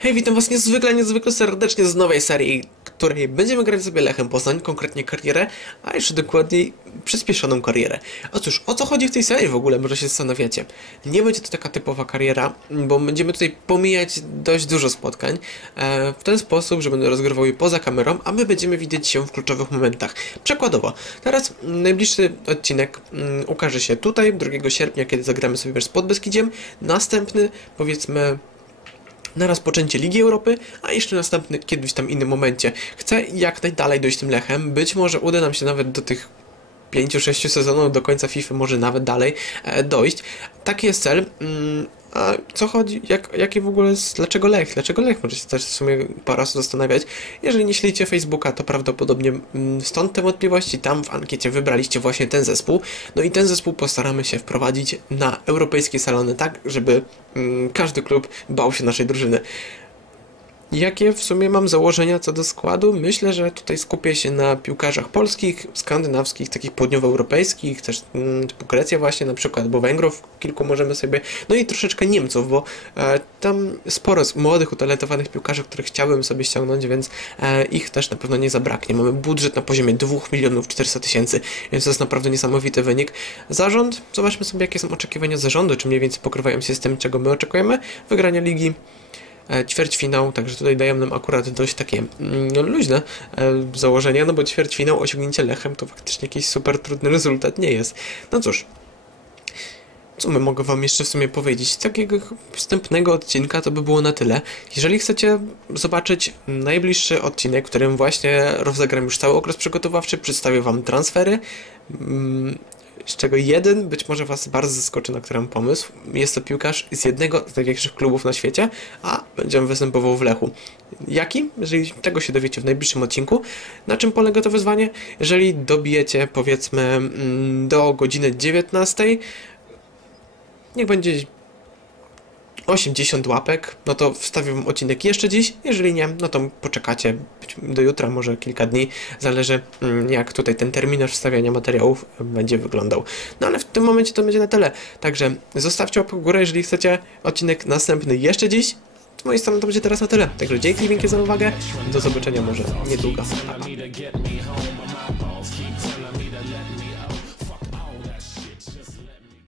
Hej, witam was niezwykle, niezwykle serdecznie z nowej serii, której będziemy grać sobie Lechem Poznań, konkretnie karierę, a jeszcze dokładniej przyspieszoną karierę. Otóż, o co chodzi w tej serii w ogóle, może się zastanawiacie. Nie będzie to taka typowa kariera, bo będziemy tutaj pomijać dość dużo spotkań, e, w ten sposób, że będę rozgrywał je poza kamerą, a my będziemy widzieć się w kluczowych momentach. Przykładowo, teraz najbliższy odcinek mm, ukaże się tutaj, 2 sierpnia, kiedy zagramy sobie wers pod Beskidziem, następny, powiedzmy, na rozpoczęcie Ligi Europy, a jeszcze następny kiedyś tam innym momencie. Chcę jak najdalej dojść tym Lechem, być może uda nam się nawet do tych 5-6 sezonów do końca FIFA, może nawet dalej e, dojść. Taki jest cel. A co chodzi, jak, jakie w ogóle, jest, dlaczego Lech? Dlaczego Lech? Możecie też w sumie parę razy zastanawiać. Jeżeli nie śledzicie Facebooka, to prawdopodobnie mm, stąd te wątpliwości. Tam w ankiecie wybraliście właśnie ten zespół. No i ten zespół postaramy się wprowadzić na europejskie salony tak, żeby mm, każdy klub bał się naszej drużyny. Jakie w sumie mam założenia co do składu? Myślę, że tutaj skupię się na piłkarzach polskich, skandynawskich, takich południowoeuropejskich, też mm, typu Grecja właśnie na przykład, bo Węgrów kilku możemy sobie, no i troszeczkę Niemców, bo e, tam sporo z młodych, utalentowanych piłkarzy, których chciałbym sobie ściągnąć, więc e, ich też na pewno nie zabraknie. Mamy budżet na poziomie 2 milionów 400 tysięcy, więc to jest naprawdę niesamowity wynik. Zarząd, zobaczmy sobie jakie są oczekiwania zarządu, czy mniej więcej pokrywają się z tym, czego my oczekujemy. Wygrania ligi ćwierćfinał, także tutaj dają nam akurat dość takie no, luźne e, założenia, no bo ćwierćfinał, osiągnięcie Lechem to faktycznie jakiś super trudny rezultat nie jest. No cóż, co my mogę wam jeszcze w sumie powiedzieć? Takiego wstępnego odcinka to by było na tyle. Jeżeli chcecie zobaczyć najbliższy odcinek, w którym właśnie rozegram już cały okres przygotowawczy, przedstawię wam transfery, mm, z czego jeden być może Was bardzo zaskoczy, na którym pomysł. Jest to piłkarz z jednego z największych klubów na świecie, a będzie występował w Lechu. Jaki? Jeżeli tego się dowiecie w najbliższym odcinku. Na czym polega to wyzwanie? Jeżeli dobijecie powiedzmy mm, do godziny 19, niech będzie 80 łapek, no to wstawię wam odcinek jeszcze dziś. Jeżeli nie, no to poczekacie do jutra, może kilka dni. Zależy mm, jak tutaj ten terminarz wstawiania materiałów będzie wyglądał. No ale w tym momencie to będzie na tyle. Także zostawcie łapkę w górę, jeżeli chcecie odcinek następny jeszcze dziś. Z mojej strony to będzie teraz na tyle. Także dzięki wielkie za uwagę. Do zobaczenia może niedługo. Pa, pa.